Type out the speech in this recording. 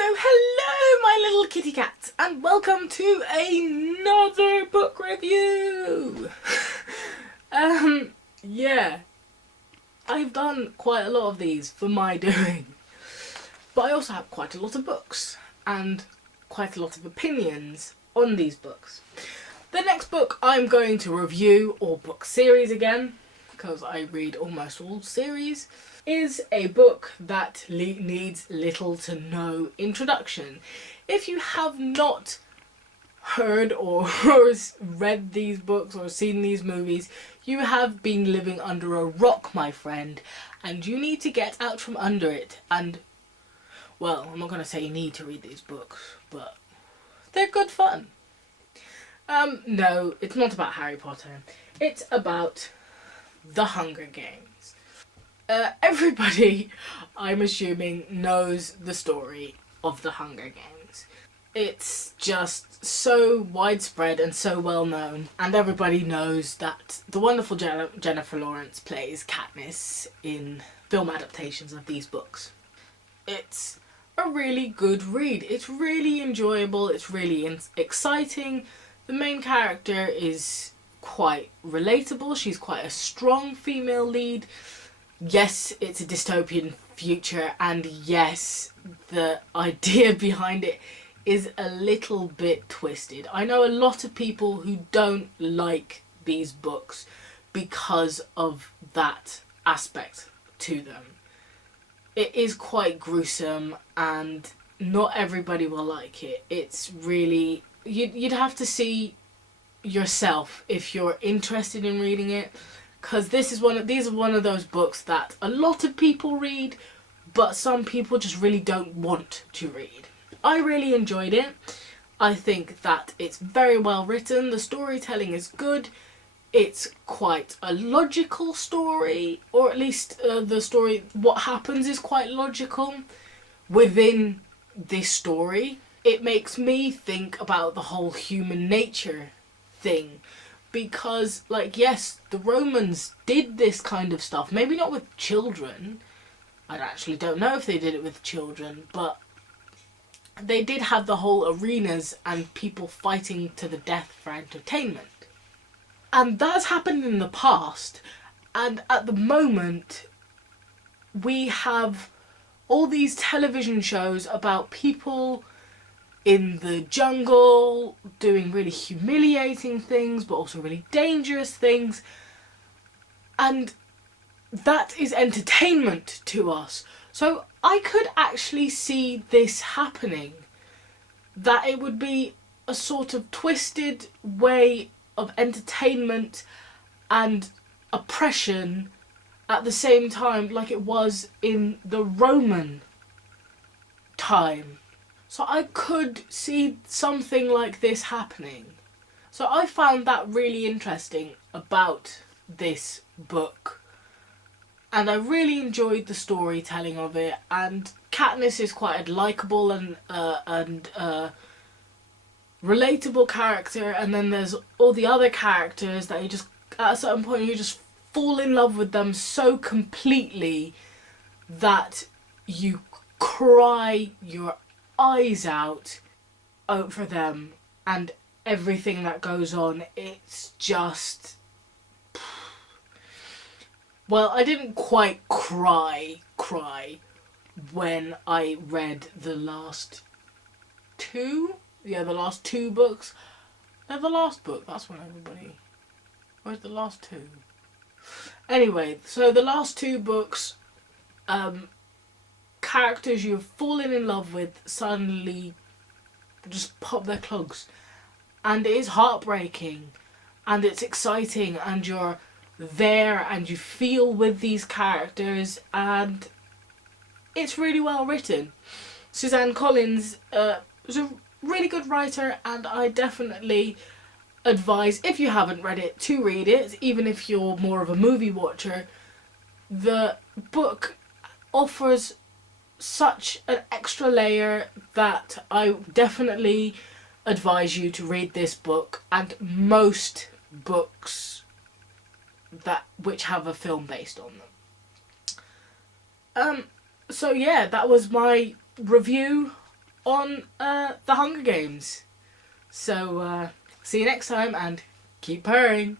So hello my little kitty cats and welcome to another book review. Yeah, I've done quite a lot of these for my doing, but I also have quite a lot of books and quite a lot of opinions on these books. The next book I'm going to review, or book series again, because I read almost all series, is a book that needs little to no introduction. If you have not heard or read these books or seen these movies, you have been living under a rock, my friend, and you need to get out from under it. And, well, I'm not going to say you need to read these books, but they're good fun. No, it's not about Harry Potter. It's about The Hunger Games. Everybody, I'm assuming, knows the story of The Hunger Games. It's just so widespread and so well known, and everybody knows that the wonderful Jennifer Lawrence plays Katniss in film adaptations of these books. It's a really good read. It's really enjoyable, it's really exciting. The main character is quite relatable, she's quite a strong female lead. Yes, it's a dystopian future, and yes, the idea behind it is a little bit twisted. I know a lot of people who don't like these books because of that aspect to them. It is quite gruesome and not everybody will like it. It's really, you'd have to see yourself if you're interested in reading it. Because these are one of those books that a lot of people read, but some people just really don't want to read. I really enjoyed it. I think that it's very well written. The storytelling is good. It's quite a logical story, or at least the story, what happens is quite logical within this story. It makes me think about the whole human nature thing. Because, like, yes, the Romans did this kind of stuff. Maybe not with children. I actually don't know if they did it with children. But they did have the whole arenas and people fighting to the death for entertainment. And that's happened in the past. And at the moment, we have all these television shows about people in the jungle, doing really humiliating things, but also really dangerous things. And that is entertainment to us. So I could actually see this happening. That it would be a sort of twisted way of entertainment and oppression at the same time, like it was in the Roman time. So I could see something like this happening. So I found that really interesting about this book. And I really enjoyed the storytelling of it. And Katniss is quite a likeable and relatable character. And then there's all the other characters that you just, at a certain point, you just fall in love with them so completely that you cry your eyes out for them and everything that goes on. It's just, well, I didn't quite cry when I read the last two books. The last book, that's when everybody, where's the last two? Anyway, so the last two books, characters you've fallen in love with suddenly just pop their clogs, and it is heartbreaking and it's exciting and you're there and you feel with these characters and it's really well written. Suzanne Collins was a really good writer, and I definitely advise, if you haven't read it, to read it, even if you're more of a movie watcher. The book offers such an extra layer that I definitely advise you to read this book and most books which have a film based on them. So yeah, that was my review on the Hunger Games. So see you next time and keep purring.